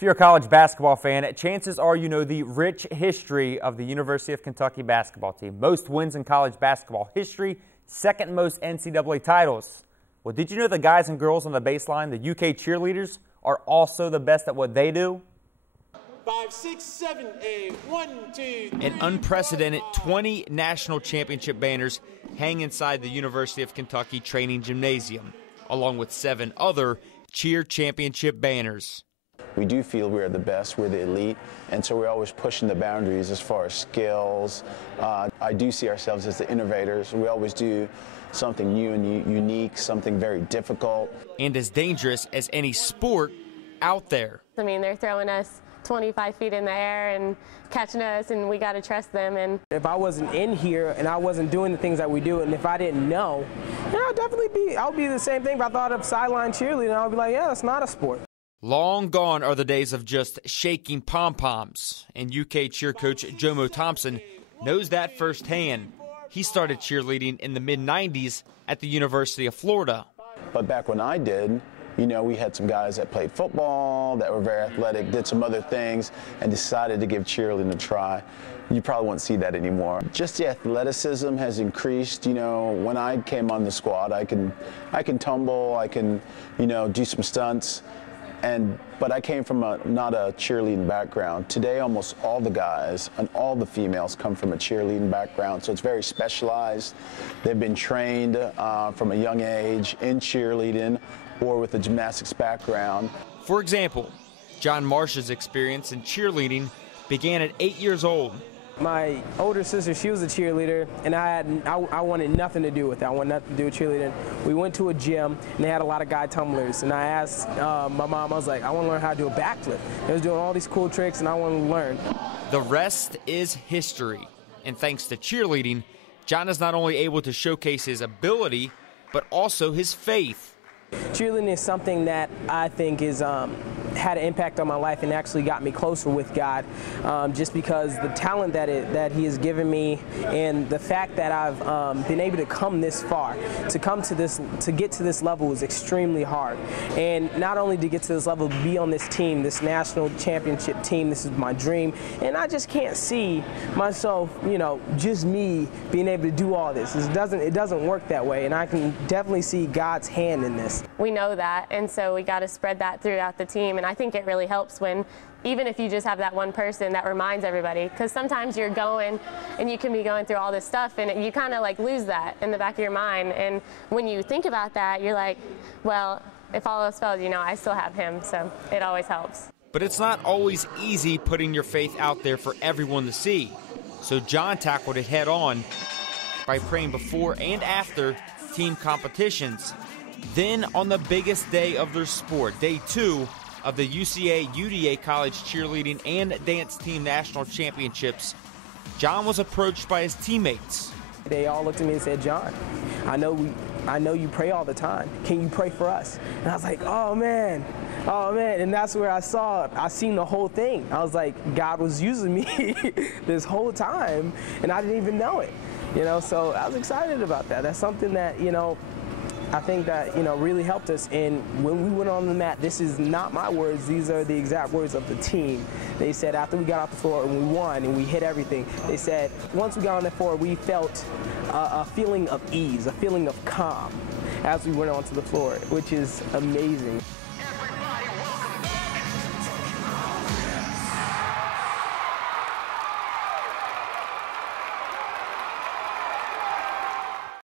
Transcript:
If you're a college basketball fan, chances are you know the rich history of the University of Kentucky basketball team. Most wins in college basketball history, second most NCAA titles. Well, did you know the guys and girls on the baseline, the UK cheerleaders, are also the best at what they do? 5, 6, 7, 8, 1, 2, 3, An unprecedented 20 national championship banners hang inside the University of Kentucky training gymnasium, along with 7 other cheer championship banners. We do feel we're the best, we're the elite, and so we're always pushing the boundaries as far as skills. I do see ourselves as the innovators. We always do something new and unique, something very difficult. And as dangerous as any sport out there. I mean, they're throwing us 25 feet in the air and catching us, and we got to trust them. And if I wasn't in here and I wasn't doing the things that we do, and if I didn't know, I'll be the same thing. If I thought of sideline cheerleading, I'll be like, yeah, it's not a sport. Long gone are the days of just shaking pom-poms, and UK cheer coach Jomo Thompson knows that firsthand. He started cheerleading in the mid-90s at the University of Florida. But back when I did, you know, we had some guys that played football, that were very athletic, did some other things, and decided to give cheerleading a try. You probably won't see that anymore. Just the athleticism has increased. You know, when I came on the squad, I can tumble, I can, you know, do some stunts. But I came from not a cheerleading background. Today, almost all the guys and all the females come from a cheerleading background, so it's very specialized. They've been trained from a young age in cheerleading or with a gymnastics background. For example, John Marsh's experience in cheerleading began at 8 years old. My older sister, she was a cheerleader, and I wanted nothing to do with it. I wanted nothing to do with cheerleading. We went to a gym, and they had a lot of guy tumblers, and I asked my mom, I was like, I want to learn how to do a backflip. They was doing all these cool tricks, and I want to learn. The rest is history, and thanks to cheerleading, John is not only able to showcase his ability, but also his faith. Cheerleading is something that I think is had an impact on my life and actually got me closer with God, just because the talent that He has given me and the fact that I've been able to come this far, to get to this level is extremely hard. And not only to get to this level, be on this team, this national championship team, this is my dream. And I just can't see myself, you know, just me being able to do all this. It doesn't work that way, and I can definitely see God's hand in this. we know that, and so we got to spread that throughout the team. And I think it really helps when, even if you just have that one person that reminds everybody, because sometimes you're going and you can be going through all this stuff and you kind of like lose that in the back of your mind. And when you think about that, you're like, well, if all else fails, you know, I still have him, so it always helps. But it's not always easy putting your faith out there for everyone to see. So John tackled it head on by praying before and after team competitions. Then on the biggest day of their sport, day 2 of the UCA-UDA College Cheerleading and Dance Team National Championships, John was approached by his teammates. They all looked at me and said, John, I know you pray all the time. Can you pray for us? And I was like, oh man. And that's where I seen the whole thing. I was like, God was using me this whole time, and I didn't even know it. You know, so I was excited about that. That's something that, you know, I think that, you know, really helped us. And when we went on the mat, this is not my words, these are the exact words of the team. They said after we got off the floor and we won and we hit everything, they said once we got on the floor, we felt a feeling of ease, a feeling of calm as we went onto the floor, which is amazing.